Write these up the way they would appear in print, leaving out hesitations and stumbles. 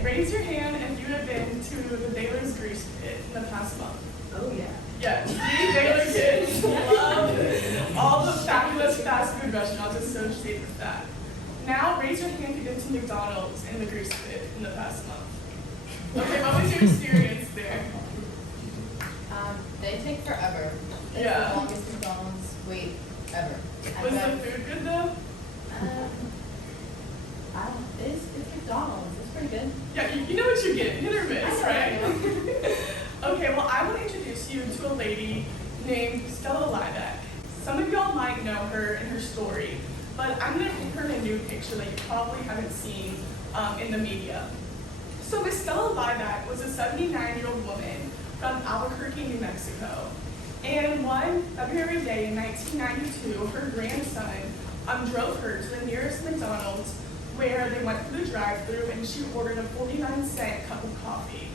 Okay, raise your hand if you have been to the Baylor's Grease Pit in the past month. Oh, yeah. Yeah, we Baylor kids love all the fabulous fast food restaurants associated with that. Now, raise your hand if you've been to McDonald's in the Grease Pit in the past month. Okay, what was your experience there? They take forever. It's Yeah. the longest McDonald's wait ever. Was the food good though? It's McDonald's. It's pretty good. Yeah, you know what you get, hit or miss, right? I Okay, well, I want to introduce you to a lady named Stella Liebeck. Some of y'all might know her and her story, but I'm going to paint her in a new picture that you probably haven't seen in the media. So Miss Stella Liebeck was a 79-year-old woman from Albuquerque, New Mexico. And one February day in 1992, her grandson drove her to the nearest McDonald's where they went through the drive-thru and she ordered a 49-cent cup of coffee.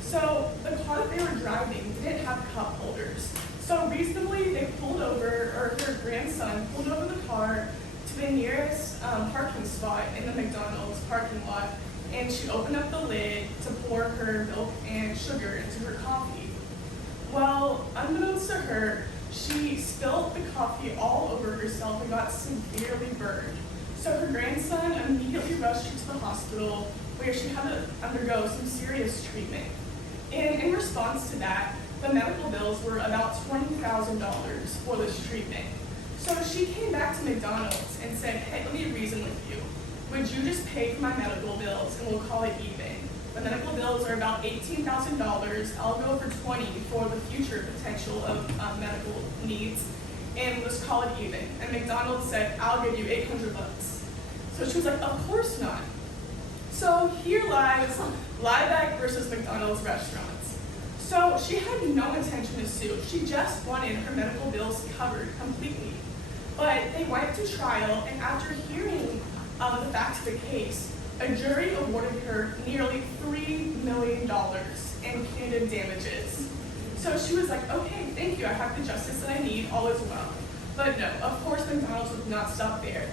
So the car that they were driving didn't have cup holders. So reasonably, they pulled over, or her grandson pulled over the car to the nearest parking spot in the McDonald's parking lot, and she opened up the lid to pour her milk and sugar into her coffee. Well, unbeknownst to her, she spilled the coffee all over herself and got severely burned. So her grandson immediately rushed her to the hospital where she had to undergo some serious treatment. And in response to that, the medical bills were about $20,000 for this treatment. So she came back to McDonald's and said, hey, let me reason with you. Would you just pay for my medical bills and we'll call it even? The medical bills are about $18,000. I'll go for $20,000 for the future potential of medical needs, and let's call it even. And McDonald's said, I'll give you $800. So she was like, of course not. So here lies Liebeck versus McDonald's restaurants. So she had no intention to sue. She just wanted her medical bills covered completely. But they went to trial, and after hearing the facts of the case, a jury awarded her nearly $3 million in punitive damages. So she was like, okay, thank you, I have the justice that I need, all is well. But no, of course McDonald's would not stop there.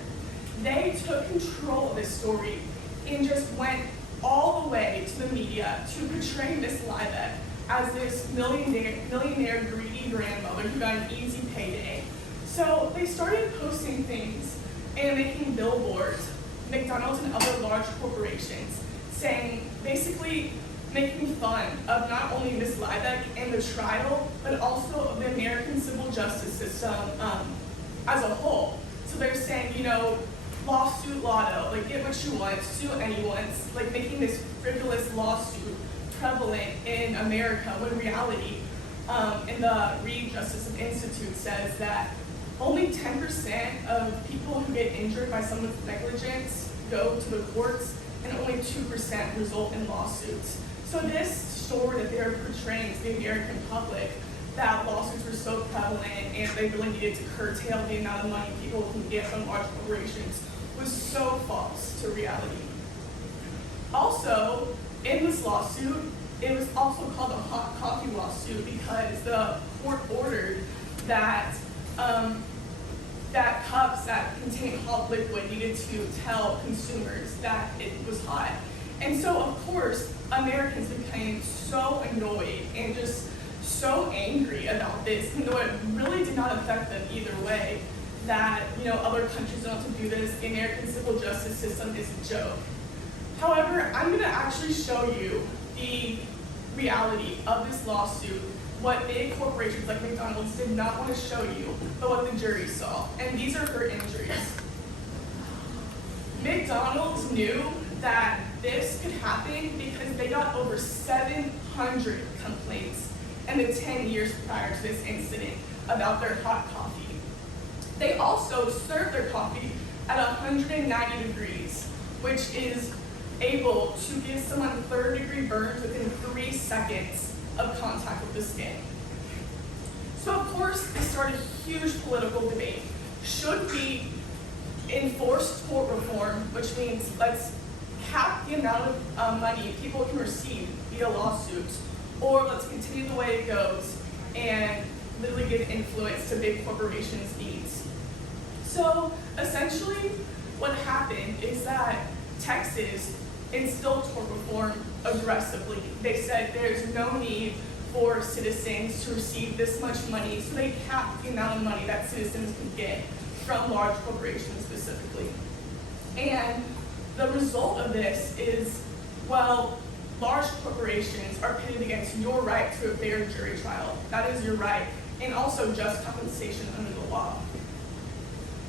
They took control of this story and just went all the way to the media to portray Miss Liebeck as this millionaire greedy grandmother who got an easy payday. So they started posting things and making billboards, McDonald's and other large corporations, saying, basically making fun of not only Miss Liebeck and the trial, but also of the American civil justice system as a whole. So they're saying, you know, lawsuit lotto, like get what you want, sue anyone, like making this frivolous lawsuit prevalent in America, when reality, in the Reed Justice Institute says that only 10% of people who get injured by someone's negligence go to the courts, and only 2% result in lawsuits. So this story that they're portraying to the American public, that lawsuits were so prevalent and they really needed to curtail the amount of money people can get from large corporations, was so false to reality. Also, in this lawsuit, it was also called a hot coffee lawsuit because the court ordered that that cups that contain hot liquid needed to tell consumers that it was hot. And so, of course, Americans became so annoyed and just so angry about this, even though it really did not affect them either way, that, you know, other countries don't have to do this. The American civil justice system is a joke. However, I'm going to actually show you the reality of this lawsuit, what big corporations like McDonald's did not want to show you, but what the jury saw. And these are her injuries. McDonald's knew that this could happen because they got over 700 complaints in the 10 years prior to this incident about their hot coffee. They also serve their coffee at 190 degrees, which is able to give someone third-degree burns within 3 seconds of contact with the skin. So of course, this started a huge political debate. Should we enforce tort reform, which means let's cap the amount of money people can receive via lawsuits, or let's continue the way it goes and literally give influence to big corporations' needs? So essentially, what happened is that Texas instilled tort reform aggressively. They said there's no need for citizens to receive this much money, so they capped the amount of money that citizens can get from large corporations specifically. And the result of this is, well, large corporations are pitted against your right to a fair jury trial. That is your right, and also just compensation under the law.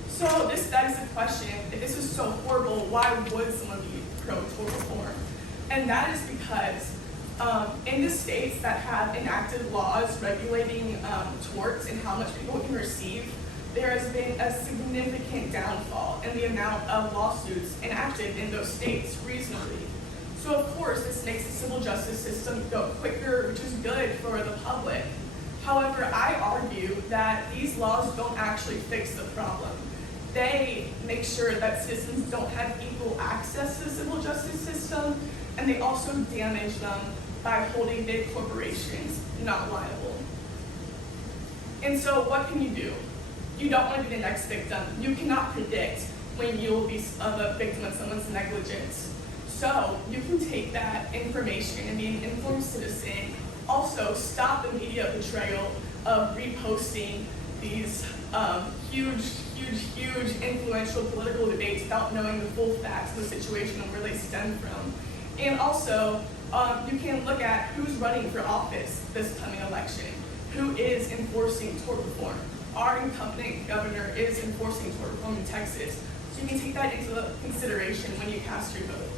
So that is the question. If this is so horrible, why would someone be pro-tort reform? And that is because in the states that have enacted laws regulating torts and how much people can receive, there has been a significant downfall in the amount of lawsuits enacted in those states reasonably. So of course, this makes the civil justice system go quicker, which is good for the public. However, I argue that these laws don't actually fix the problem. They make sure that citizens don't have equal access to the civil justice system, and they also damage them by holding big corporations not liable. And so what can you do? You don't want to be the next victim. You cannot predict when you'll be a victim of someone's negligence. So you can take that information and be an informed citizen. Also, stop the media portrayal of reposting these huge influential political debates without knowing the full facts of the situation and where they stem from. And also, you can look at who's running for office this coming election, who is enforcing tort reform. Our incumbent governor is enforcing tort reform in Texas. So you can take that into consideration when you cast your vote.